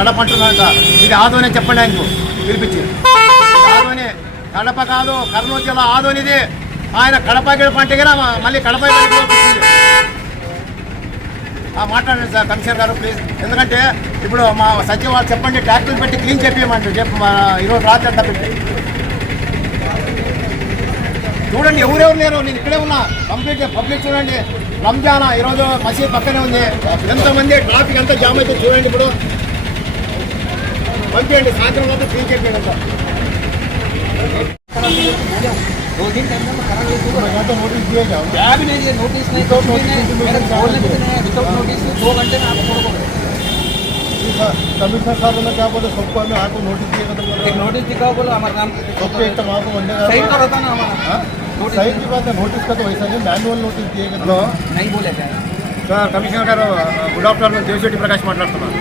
కడప అంటున్నారంట. ఇది ఆదోనే చెప్పండి ఆయనకు పిలిపించి. ఆదోనే, కడప కాదు, కర్నూలు జిల్లా ఆదోని. ఇది ఆయన కడప గడప అంటే కదా మళ్ళీ కడప మాట్లాడండి సార్ కమిషనర్ గారు ప్లీజ్. ఎందుకంటే ఇప్పుడు మా సచివ వాళ్ళు చెప్పండి, ట్యాక్టర్లు పెట్టి క్లీన్ చెప్పేయమంటారు. ఈరోజు రాత్రి అంతా పెట్టి చూడండి ఎవరెవరు లేరు. నేను ఇక్కడే ఉన్నా. కంప్లీట్ పబ్లిక్ చూడండి. రంజానా ఈరోజు మసీద్ పక్కనే ఉంది. ఎంతమంది ట్రాఫిక్ ఎంత జామ్ అయితే చూడండి. ఇప్పుడు పంపించండి, సాయంత్రం లోపల క్లీన్ చెప్పేయండి సార్. नोटिस दिया जाओ। क्या भी नहीं दिया, नोटिस नहीं। तो विदाउट नोटिस 2 घंटे में आपको छोड़ो। कमिश्नर साहब ने क्या बोले, सबको हमें आपको नोटिस दिएगा तो बोला एक नोटिस दिखाओ, बोलो हमारा नाम सबके एक वहाँ को बंदे सही तो होता ना हमारा। सही की बात है, नोटिस का तो वैसा नहीं, मैनुअल नोटिस दिएगा। नहीं बोले क्या सर? कमिश्नर गाరు గుడ్ ఆఫ్టర్నూన్, దేవిశెట్టి ప్రకాష్ మాట్లాడుతున్నాను.